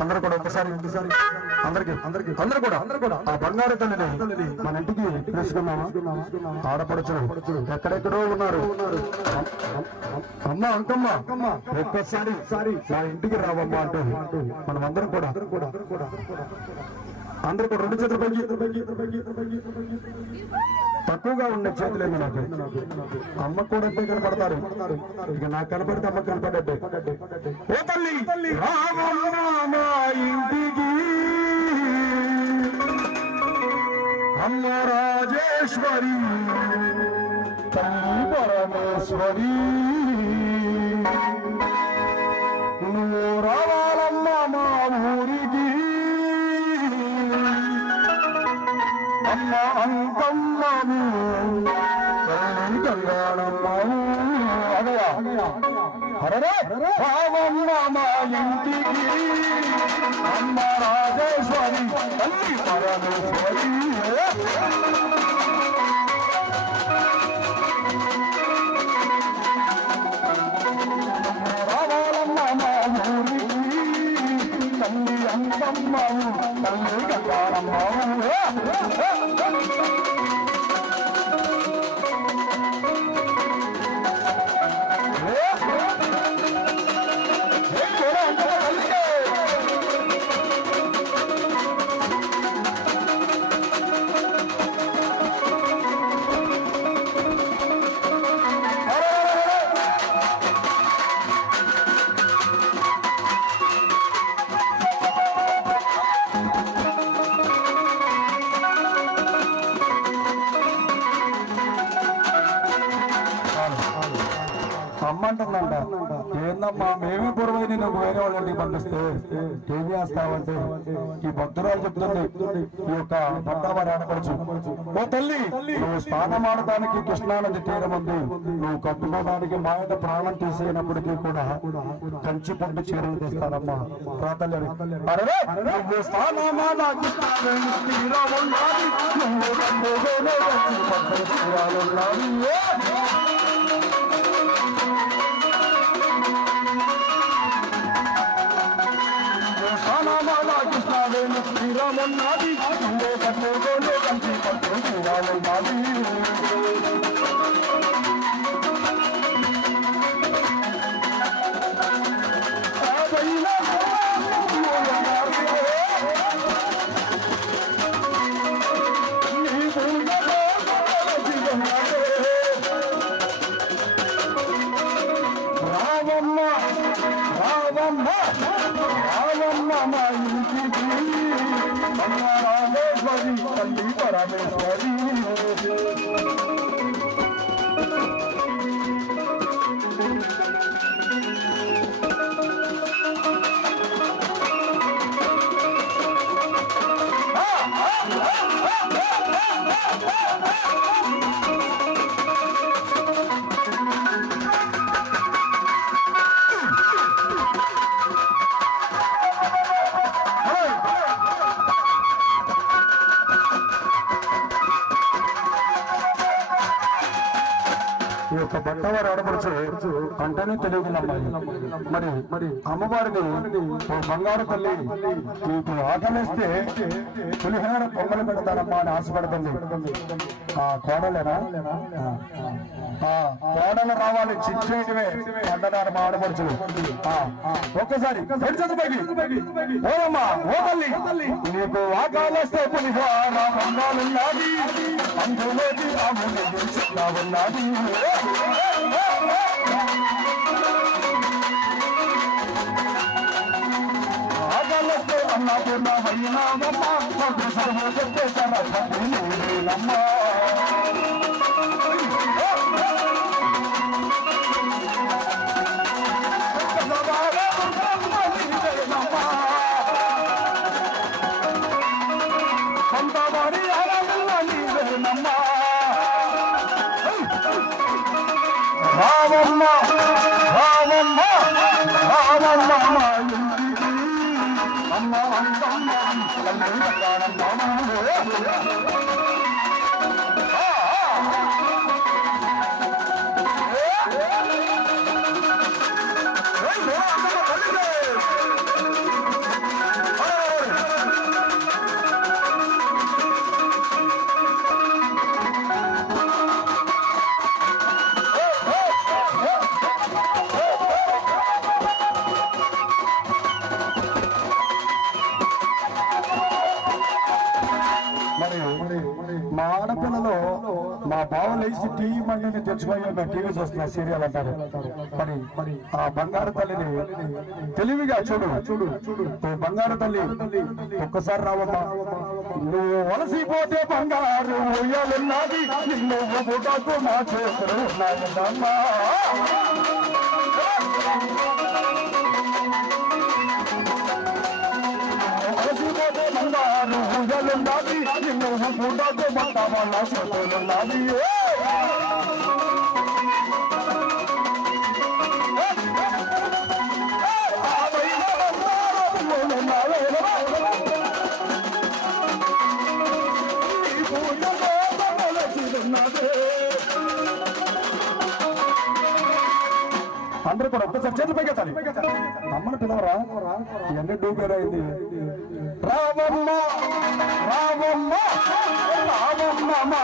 అందరూ కూడా ఒకసారి ఒకసారి. అందరికి అందరికి. అందరూ కూడా అందరూ కూడా. ఆ బంగారు తల్లిని మన ఇంటికి ఆడపడుచు ఎక్కడెక్కడో ఉన్నారు. అమ్మ అంకమ్మ. ఒక్కసారి మా ఇంటికి రావమ్మా అంటూ మనం అందరం కూడా. అందరూ కూడా రెండు చేతులు పైకి తక్కువగా ఉండే చేతులేమో నాకు. అమ్మ కూడా కనపడతారు. ఇక నాకు కనపడితే అమ్మ కనపడ్డే ఓ తల్లి ఇంటికి. అమ్మ రాజేశ్వరి తల్లి పరమేశ్వరి. నువ్వు రావ అమ్మ అంకమ్మము తల్లి కళ్యాణమ్మము అగయా అరరే రావమ్మ మా ఇంటికి అమ్మ రాజేశ్వరి తల్లి పరమేశ్వరి రావాలమ్మ మా ఊరికి తల్లి అంకమ్మము తల్లి ఏందమ్మా మేమే పొరవై నువ్వు వేరే వాళ్ళ ఇంటికి పంపిస్తే ఏం చేస్తావంటే ఈ భక్తురాలు చెప్తుంది ఈ యొక్క పట్టావారి ఆడపడుచు ఓ తల్లి నువ్వు స్నానం ఆడటానికి కృష్ణానది తీరం ఉంది. నువ్వు కట్టుకోవడానికి మా యొక్క ప్రాణం తీసేయనప్పటికీ కూడా కంచి పండు చీరలు తీస్తానమ్మా. రాతల్లి నువ్వు స్నానమాడ స్నానమాల కృష్ణావేణి శ్రీరామన్నాది నువ్వే కట్టుకోలే కంచి పట్టు శ్రీరామన్నాది రావమ్మ రావమ్మ రావమ్మ మా ఇంటికి అమ్మ రామేశ్వరి తల్లి పరమేశ్వరి. ఈ యొక్క పట్టవారు ఆడపడుచు అంటనే తెలియదు మరి మరి అమ్మవారిని బంగారు తల్లి మీకు ఆకలిస్తే పులిహార పొంగలు పెడతానమ్మా అని ఆశపడుతుంది ఆ కోడలేనా? ఆ కోడలు రావాలి చిచ్చేయటమే అన్నదారు ఆడపడుచు. ఒక్కసారి రెండు ఓ తల్లి. నీకు ఆకాలేస్తే పులిహార పొంగాలున్నది అందులోకి అమ్ముని చిన్నా ఉన్నది اجا రావమ్మ రావమ్మ రావమ్మ మా ఇంటికి అమ్మ లేచి టీవీ మండిని తెచ్చుకొని మేము టీవీ చూస్తున్నా సీరియల్ అంటారు. మరి మరి ఆ బంగారు తల్లిని తెలివిగా చూడు చూడు. చూడు బంగారు తల్లి ఒక్కసారి రావమ్మా. నువ్వు వలసిపోతే బంగారు ఉయ్యాలున్నది నువ్వు బుటకు మా చేతులు ఉన్నాయమ్మా వలసిపోతే బంగారు ఉయ్యాలున్నది నిన్ను బుటకు బండ వాళ్ళ చేతులున్నది అందరూ కూడా ఒక్కసారి చేతులు పైకెత్తాలి. అమ్మని పిలవరా? ఇవన్నీ డూపేరైంది రామమ్మ రామమ్మ రామమ్మ మా